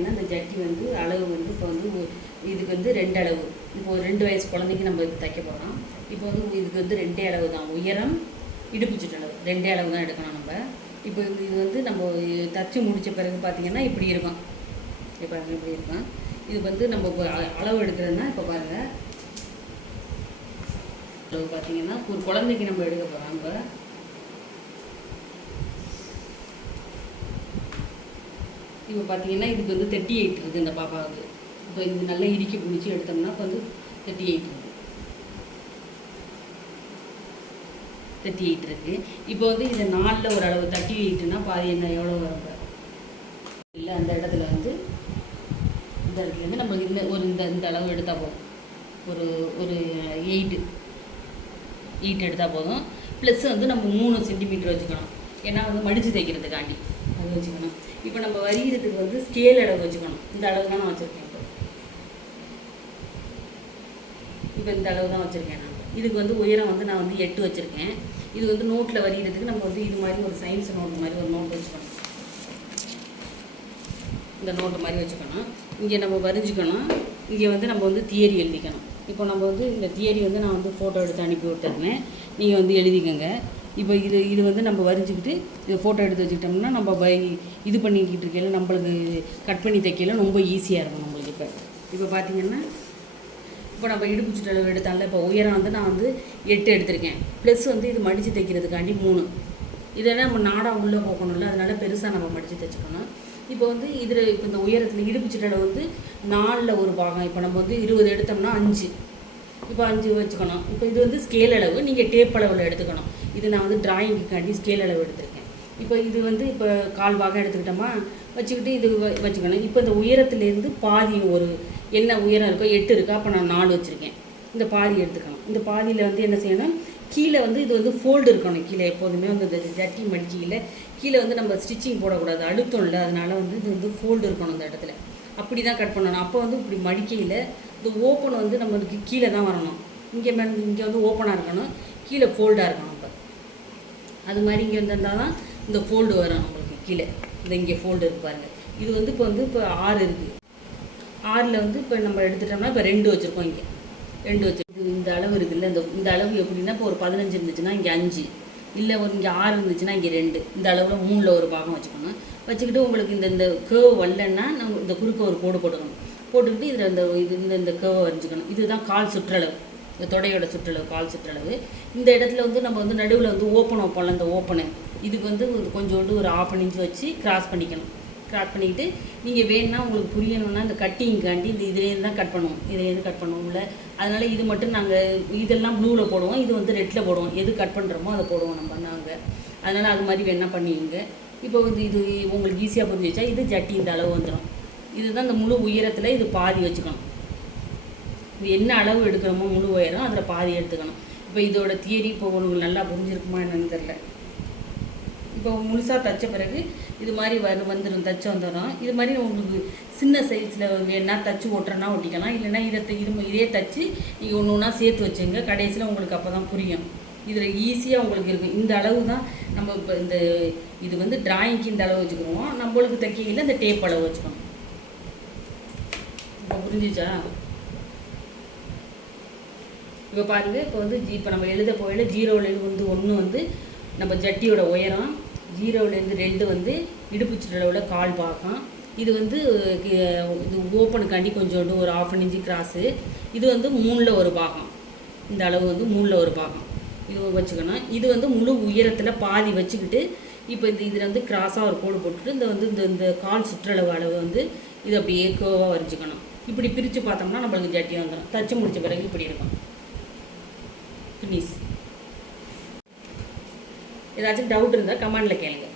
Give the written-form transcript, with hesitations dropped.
பார்த்தீங்கன்னா இந்த ஜட்டி வந்து அளவு வந்து இப்போ வந்து இதுக்கு வந்து 2 அளவு. இப்போ 2 வயசு குழந்தைக்கு நம்ம இது தைக்க போகிறோம். இப்போ வந்து இதுக்கு வந்து 2 அளவு தான், உயரம் இடுப்பு சுற்றளவு 2 அளவு தான் எடுக்கணும் நம்ம. இப்போ இது வந்து நம்ம தச்சு முடித்த பிறகு பார்த்தீங்கன்னா இப்படி இருக்கும். இப்போ இப்படி இருக்கும். இது வந்து நம்ம அளவு எடுக்கிறதுனா இப்போ பாருங்கள், அளவு பார்த்தீங்கன்னா ஒரு குழந்தைக்கு நம்ம எடுக்க போகிறோம். நம்ம இப்போ பார்த்தீங்கன்னா இதுக்கு வந்து 38 இருக்குது இந்த பாப்பாவுக்கு. இப்போ இது நல்லா இறுக்கி பிடிச்சி எடுத்தோம்னா இப்போ வந்து 38 இருக்குது. 38 இருக்குது. இப்போ வந்து இதை 4ல் ஒரு அளவு 38னா பாதி என்ன எவ்வளோ வரும் இல்லை, அந்த இடத்துல வந்து இந்த இடத்துலேருந்து நம்ம இந்த அளவு எடுத்தால் போதும். ஒரு ஒரு 8 எடுத்தால் போதும். ப்ளஸ் வந்து நம்ம 3 சென்டிமீட்டர் வச்சுக்கணும். ஏன்னா வந்து மடித்து தைக்கிறதுக்காண்டி அது வச்சுக்கணும். இப்போ நம்ம வரிகிறதுக்கு வந்து ஸ்கேல் அளவு வச்சுக்கணும். இந்த அளவு தான் நான் வச்சுருக்கேன். இப்போ இந்த அளவு தான் வச்சுருக்கேன் நான். இதுக்கு வந்து உயரம் வந்து நான் வந்து 8 வச்சுருக்கேன். இது வந்து நோட்டில் வரிகிறதுக்கு நம்ம வந்து இது மாதிரி ஒரு சயின்ஸ் நோட்டு மாதிரி ஒரு நோட்டு வச்சுக்கணும். இந்த நோட்டு மாதிரி வச்சுக்கணும். இங்கே நம்ம வரைஞ்சிக்கணும். இங்கே வந்து நம்ம வந்து தியரி எழுதிக்கணும். இப்போ நம்ம வந்து இந்த தியரி வந்து நான் வந்து ஃபோட்டோ எடுத்து அனுப்பி விட்டுருந்தேன். நீங்கள் வந்து எழுதிக்கங்க. இப்போ இது வந்து நம்ம வரைஞ்சிக்கிட்டு இது ஃபோட்டோ எடுத்து வச்சுக்கிட்டோம்னா நம்ம இது பண்ணிக்கிட்டு இருக்கையில் நம்மளுக்கு கட் பண்ணி தைக்கையில் ரொம்ப ஈஸியாக இருக்கும் நம்மளுக்கு. இப்போ பார்த்திங்கன்னா இப்போ நம்ம இடுப்பு சுற்றளவு எடுத்தால இப்போ உயரம் வந்து நான் வந்து 8 எடுத்திருக்கேன். ப்ளஸ் வந்து இது மடித்து தைக்கிறதுக்காண்டி 3. இதெல்லாம் நம்ம நாடாக உள்ளே போக்கணும்ல, அதனால் பெருசாக நம்ம மடித்து தைச்சிக்கணும். இப்போ வந்து இதில் இப்போ இந்த உயரத்தில் இடுப்பு சுற்றளவு வந்து 4ல் ஒரு பாகம். இப்போ நம்ம வந்து 20 எடுத்தோம்னா 5. இப்போ 5 வச்சுக்கணும். இப்போ இது வந்து ஸ்கேல் அளவு, நீங்கள் டேப் அளவில் எடுத்துக்கணும். இது நான் வந்து டிராயிங்குக்காண்டி ஸ்கேல் அளவு எடுத்திருக்கேன். இப்போ இது வந்து இப்போ 1/4 பாகம் எடுத்துக்கிட்டோமா வச்சுக்கிட்டு இது வச்சுக்கணும். இப்போ இந்த உயரத்துலேருந்து பாதி ஒரு என்ன உயரம் இருக்கோ 8 இருக்கா, அப்போ நான் 4 வச்சுருக்கேன். இந்த பாதி எடுத்துக்கணும். இந்த பாதியில் வந்து என்ன செய்யணும், கீழே வந்து இது வந்து ஃபோல்டு இருக்கணும். கீழே எப்போதுமே வந்து இந்த ஜட்டி மடிக்கையில் கீழே வந்து நம்ம ஸ்டிச்சிங் போடக்கூடாது, அழுத்தம் இல்லை. அதனால் வந்து இது வந்து ஃபோல்டு இருக்கணும் இந்த இடத்துல. அப்படி தான் கட் பண்ணணும். அப்போ வந்து இப்படி மடிக்கையில் இந்த ஓப்பன் வந்து நம்மளுக்கு கீழே தான் வரணும். இங்கே வந்து ஓப்பனாக இருக்கணும், கீழே ஃபோல்டாக இருக்கணும். இப்போ அது மாதிரி இங்கே இருந்தால் தான் இந்த ஃபோல்டு வரும் நம்மளுக்கு கீழே. இந்த இங்கே ஃபோல்டு இருக்கு பாருங்கள். இது வந்து இப்போ 6 இருக்குது. 6ல் வந்து இப்போ நம்ம எடுத்துட்டோம்னா இப்போ 2 வச்சுருக்கோம். இங்கே 2 வச்சுருக்கு. இந்த அளவு இருக்குல்ல, இந்த அளவு எப்படின்னா இப்போ ஒரு 15 இருந்துச்சுன்னா இங்கே 5, இல்லை ஒரு இங்கே 6 இருந்துச்சுன்னா இங்கே 2. இந்த அளவில் 3ல் ஒரு பாகம் வச்சுக்கணும். வச்சுக்கிட்டு உங்களுக்கு இந்த கேர்வ் வரலன்னா நம்ம இந்த குறுக்க ஒரு கோடு போட்டுக்கணும். போட்டுக்கிட்டு இதில் இந்த கேர்வை வரைஞ்சிக்கணும். இதுதான் கால் சுற்றளவு, இந்த தொடையோட சுற்றளவு, கால் சுற்றளவு. இந்த இடத்துல வந்து நம்ம வந்து நடுவில் வந்து ஓப்பன் வைப்போம்ல, இந்த ஓப்பனு இதுக்கு வந்து கொஞ்சோண்டு ஒரு 1/2 இன்ச் வச்சு கிராஸ் பண்ணிக்கணும். கிராஸ் பண்ணிக்கிட்டு நீங்கள் வேணும்னா உங்களுக்கு புரியணும்னா இந்த கட்டிங்காண்டி இந்த இதுலேருந்து தான் கட் பண்ணுவோம். இதுலேருந்து கட் பண்ணுவோம்ல, அதனால் இது மட்டும் நாங்கள் இதெல்லாம் ப்ளூவில் போடுவோம், இது வந்து ரெட்டில் போடுவோம். எது கட் பண்ணுறோமோ அதை போடுவோம் நாங்கள். அதனால் அது மாதிரி வேணால் பண்ணிங்க. இப்போ வந்து இது உங்களுக்கு ஈஸியாக புரிஞ்சு வச்சா இது ஜட்டி இந்த அளவு வந்துடும். இதுதான் இந்த முழு உயரத்தில் இது பாதி வச்சுக்கணும். இது என்ன அளவு எடுக்கிறோமோ முழு உயரம் அதில் பாதி எடுத்துக்கணும். இப்போ இதோட தியரி இப்போ உங்களுக்கு நல்லா புரிஞ்சிருக்குமா என்னன்னு தெரில. இப்போ முழுசாக தைச்ச பிறகு இது மாதிரி வந்துடும், தைச்ச வந்துடும். இது மாதிரி உங்களுக்கு சின்ன சைஸில் வேணா தைச்சி ஒட்டுறனா ஒட்டிக்கலாம். இல்லைன்னா இதே தைச்சி நீங்கள் ஒன்று ஒன்றா சேர்த்து வச்சுங்க. கடைசியில் உங்களுக்கு அப்போ தான் புரியும். இதில் ஈஸியாக உங்களுக்கு இருக்கும். இந்த அளவு தான் நம்ம இப்போ இது வந்து டிராயிங்க்கு இந்த அளவு வச்சுக்கிறோம். நம்மளுக்கு தைக்கையில் இந்த டேப் அளவு வச்சுக்கணும். இப்போ புரிஞ்சிச்சா? இப்போ பாருங்கள், இப்போ வந்து இப்போ நம்ம எழுத போயில 0லேருந்து வந்து 1 வந்து நம்ம ஜட்டியோட உயரம், 0லேருந்து 2 வந்து இடுப்பு சுற்றளவில் 1/4 பாகம். இது வந்து இது ஓப்பனுக்காண்டி கொஞ்சோண்டு ஒரு 1/2 இன்ச்சு கிராஸு. இது வந்து 3ல் ஒரு பாகம். இந்த அளவு வந்து 3ல் ஒரு பாகம் இது வச்சுக்கணும். இது வந்து முழு உயரத்தில் பாதி வச்சுக்கிட்டு இப்போ இதில் வந்து கிராஸாக ஒரு கோடு போட்டுட்டு இந்த கால் சுற்றளவு அளவு வந்து இது அப்படியே கோவாக வரைஞ்சிக்கணும். இப்படி பிரித்து பார்த்தோம்னா நம்மளுக்கு ஜட்டி வந்துடும். தச்சு முடித்த பிறகு இப்படி இருக்கும். ஃபினிஷ். ஏதாச்சும் டவுட் இருந்தால் கமெண்டில் கேளுங்க.